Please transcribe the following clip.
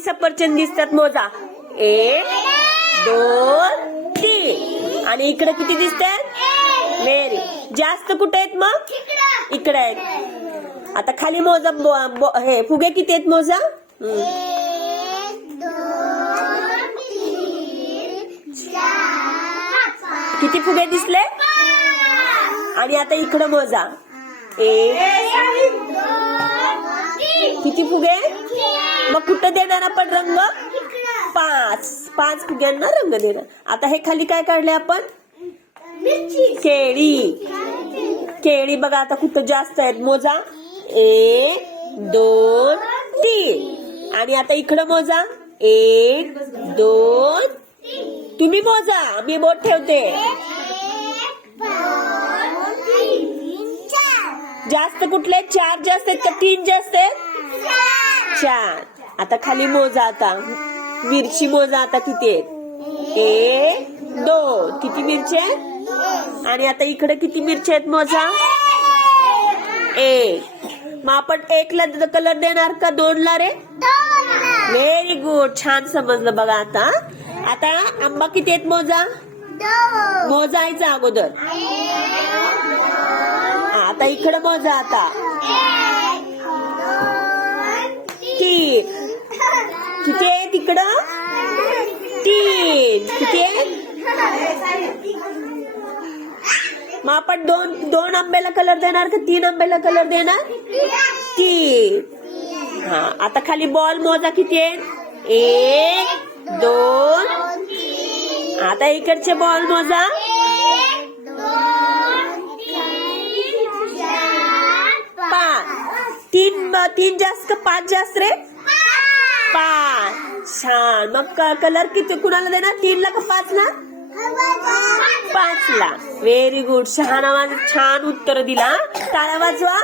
सफरचंद दिसतात मोजा. 1 2 3 आणि इकडे किती दिसतात? व्हेरी जास्त कुठे आहेत मग? इकडे आहेत. आता खाली मोजा. हे फुगे किती आहेत मोजा? 1 2 3 4 किती फुगे दिसले? आणि आता इकडे मोजा. 1 किती फुगे? मग कुठं देणार आपण रंग? 5 फुग्यांना रंग देणार. आता हे खाली काय काढले आपण? केळी बघा आता कुठं जास्त आहेत मोजा. 1 2 3 आणि आता इकडं मोजा. 1 2 तुम्ही मोजा, मी बोट ठेवते. जास्त कुठले? 4 जास्त आहेत का 3 जास्त आहेत? 4. आता खाली मोजा. आता मिरची मोजा. आता किती आहेत? 1 2 किती मिरची आहेत? आणि आता इकडे किती मिरची आहेत मोजा? 1. मग आपण 1 ला कलर देणार का 2 ला रे? व्हेरी गुड, छान समजलं बघा. आता आंबा किती आहेत मोजा? मोजायचा अगोदर. आता इकडे मोजा. आता 3 किती आहे तिकडं? 3 किती आहे? मग आपण दोन आंब्याला कलर देणार का 3 आंब्याला कलर देणार? 3. हा आता खाली बॉल मोजा किती आहे? 1 2 आता इकडचे बॉल मोजा. 5 3 जास्त का 5 जास्त रे? 5. छान. मग कलर किती कुणाला देणार? 3 ला का 5 ला? 5 ला. व्हेरी गुड, छान आवाज, छान उत्तर दिला. टाळ्या वाजवा.